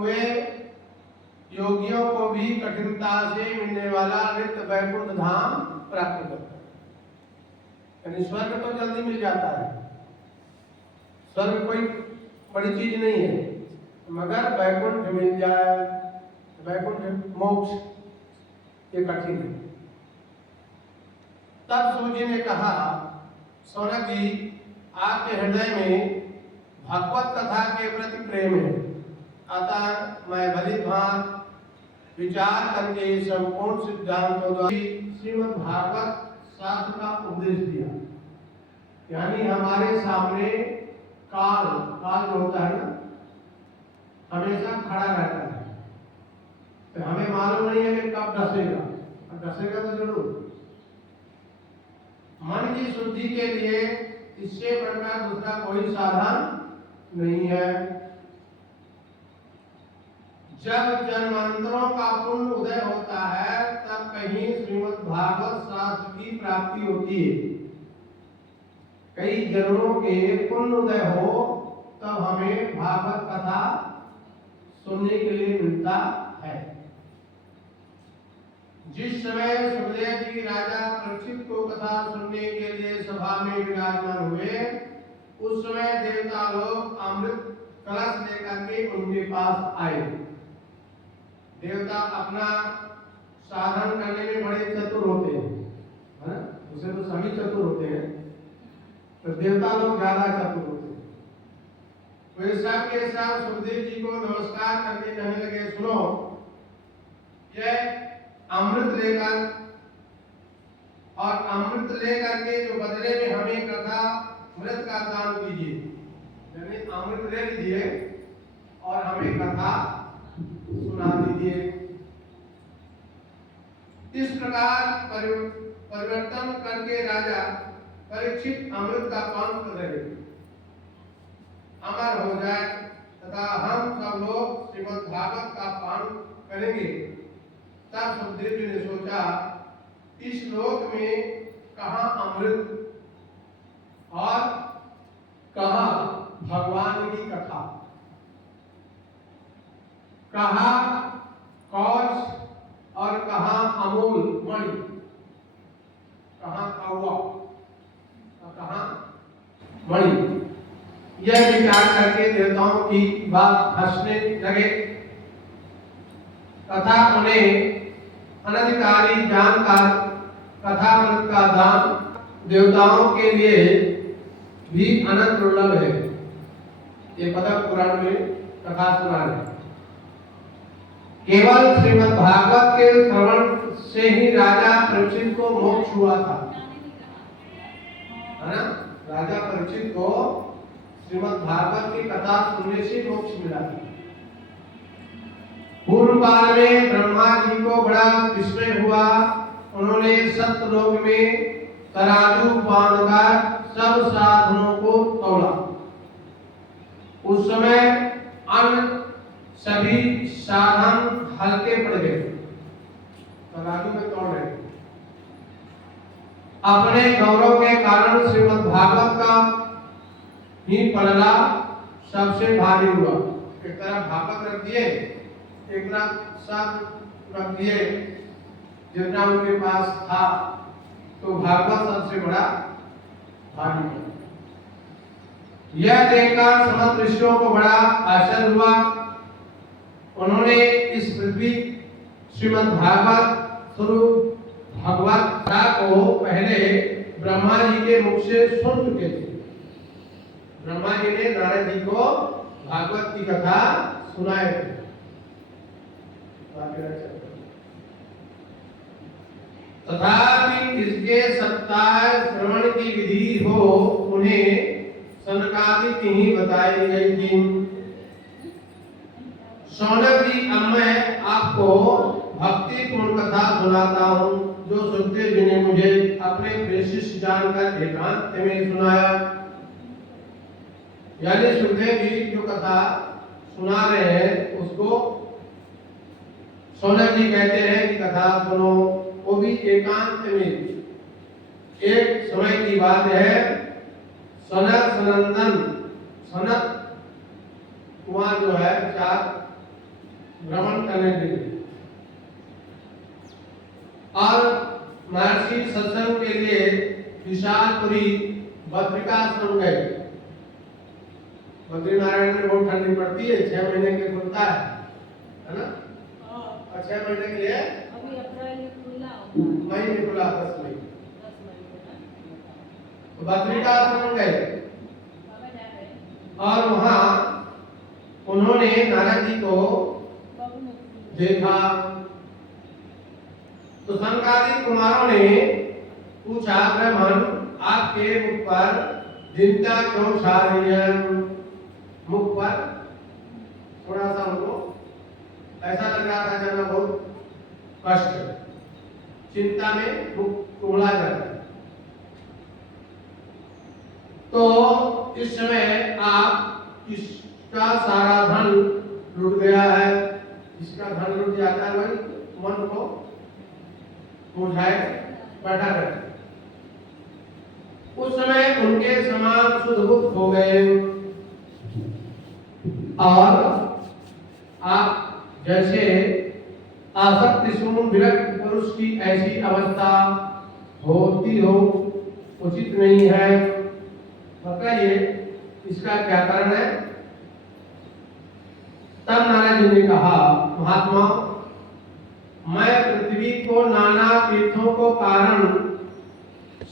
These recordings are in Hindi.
वे योगियों को भी कठिनता से मिलने वाला नित्य वैकुंठ धाम प्राप्त करता है। यानी स्वर्ग तो जल्दी मिल जाता है, स्वर्ग कोई बड़ी चीज नहीं है, मगर वैकुंठ मिल जाए, वैकुंठ मोक्ष ये कठिन है। तब सूत जी ने कहा, सौनक जी, आपके हृदय में भगवत कथा के प्रति प्रेम है, अतः मैं भली भांति विचार करके संपूर्ण सिद्धांतों द्वारा श्रीमद् भागवत शास्त्र का उपदेश दिया। यानी हमारे सामने काल जो होता है ना, हमेशा खड़ा रहता है, तो हमें मालूम नहीं है कि कब डसेगा, और डसेगा तो जरूर। मन की शुद्धि के लिए इससे बढ़कर दूसरा कोई साधन नहीं है। जब जन्मांतरों का पुण्य उदय होता है तब कहीं श्रीमद् भागवत शास्त्र की प्राप्ति होती है। कई जन्मों के पुण्य उदय हो तब हमें भागवत कथा सुनने के लिए मिलता है। जिस समय सुखदेव जी राजा परीक्षित को कथा सुनने के लिए सभा में विराजमान हुए, उस समय देवता लोग अमृत कलश लेकर के उनके पास आए। देवता अपना साधन करने में बड़े चतुर होते हैं, है ना? उसे तो सभी चतुर होते हैं, तो देवता लोग ज्यादा चतुर होते हैं। वे सब के सब सुखदेव जी को नमस्कार करके कहने लगे, सुनो, यह अमृत लेकर और अमृत लेकर के जो बदले में हमें कथा मृत का दान कीजिए। यानी अमृत ले लीजिए और हमें कथा सुना दीजिए। इस प्रकार परिवर्तन करके राजा परीक्षित अमृत का पान कर रहे, अमर हो जाए तथा हम सब लोग श्रीमद् भागवत का पान करेंगे। तब सुखदेव जी ने सोचा, इस लोक में कहाँ अमृत और कहाँ भगवान की कथा, कहाँ कौश और कहाँ अमूल मणि, कहाँ कौवा और कहाँ मणि। यह विचार करके देवताओं की बात हंसने लगे तथा उन्हें अनधिकारी जानकर कथामृत का दान देवताओं के लिए भी अनंत दुर्लभ है। ये पद्म पुराण में कथा सुना है। केवल श्रीमद् भागवत के श्रवण से ही राजा परीक्षित को मोक्ष हुआ था, है ना? राजा परीक्षित को श्रीमद् भागवत की कथा सुनने से मोक्ष मिला था। पूर्व काल में ब्रह्मा जी को बड़ा विस्मय हुआ। उन्होंने सत्यलोक में तराजू बांधकर सब साधनों को तोला। उस समय अन्य सभी साधन हल्के पड़ गए, तराजू में तोड़ रहे। अपने गौरव के कारण श्रीमद् भागवत का ही पलड़ा सबसे भारी हुआ। एक तरफ भागवत रख दिए, एक तरफ सब रख दिए, जितना उनके पास था, तो भागवत सबसे बड़ा भारी हुआ। यह देखकर समस्त ऋषियों को बड़ा आश्चर्य हुआ। उन्होंने इस पृथ्वी श्रीमद् भागवत स्वरूप भगवत कथा को पहले ब्रह्मा जी के मुख से सुन चुके थे। ब्रह्मा जी ने नारद जी को भागवत की कथा सुनाए थे। तथापि इसके सप्ताह श्रवण की विधि हो उन्हें सनकादिक ही बताई गई थी। सौनक जी, अब मैं आपको भक्ति पूर्ण कथा सुनाता हूँ, जो सुखदेव जी ने मुझे अपने प्रेषित जानकर एकांत में सुनाया। यानी सुखदेव जी जो कथा सुना रहे हैं उसको सौनक जी कहते हैं कि कथा सुनो, वो भी एकांत में। एक समय की बात है, सनक सनंदन, सनक कुमार जो है, 4 भ्रमण करने के लिए। और महर्षि सत्संग के लिए विशालपुरी बद्रिकाश्रम गए। बद्रीनारायण में बहुत ठंडी पड़ती है, 6 महीने के खुलता है ना? और 6 महीने के लिए अभी अप्रैल में खुला होगा, मई में खुला, 10 मई। 10 मई को ना। बद्रिकाश्रम गए और वहां उन्होंने नारद जी को देखा। तो सनकादिक कुमारों ने पूछा, ब्राह्मण आपके मुख पर चिंता क्यों छा रही है? मुख पर थोड़ा सा उनको ऐसा लग रहा था जैसे बहुत कष्ट, चिंता में मुख कुमला जाता है। तो इस समय आप इसका सारा धन लुट गया है, इसका धन लुट जाता है, वही मन को बुझाए बैठा रहता। उस समय उनके समान शुद्ध बुद्ध हो गए और आप जैसे आसक्ति शून्य विरक्त पुरुष की ऐसी अवस्था होती हो उचित नहीं है। बताइए इसका क्या कारण है? तब नारद जी ने कहा, महात्मा मैं पृथ्वी को नाना तीर्थों को कारण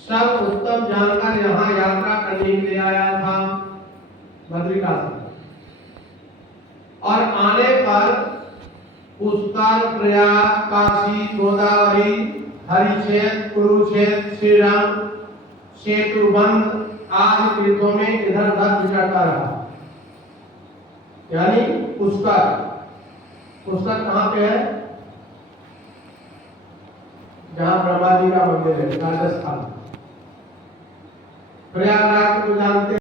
सब उत्तम जानकर यहाँ यात्रा करने के लिए आया था बद्रिकाश्रम। और आने पर पुष्कर, प्रयाग, काशी, गोदावरी, हरिक्षेत्र, कुरुक्षेत्र, श्री राम सेतुबंध आदि तीर्थों में इधर उधर विचरता रहा। यानी पुष्कर, पुष्कर कहाँ पे है? जहाँ ब्रह्मा जी का मंदिर है, राजस्थान। प्रयागराज को जानते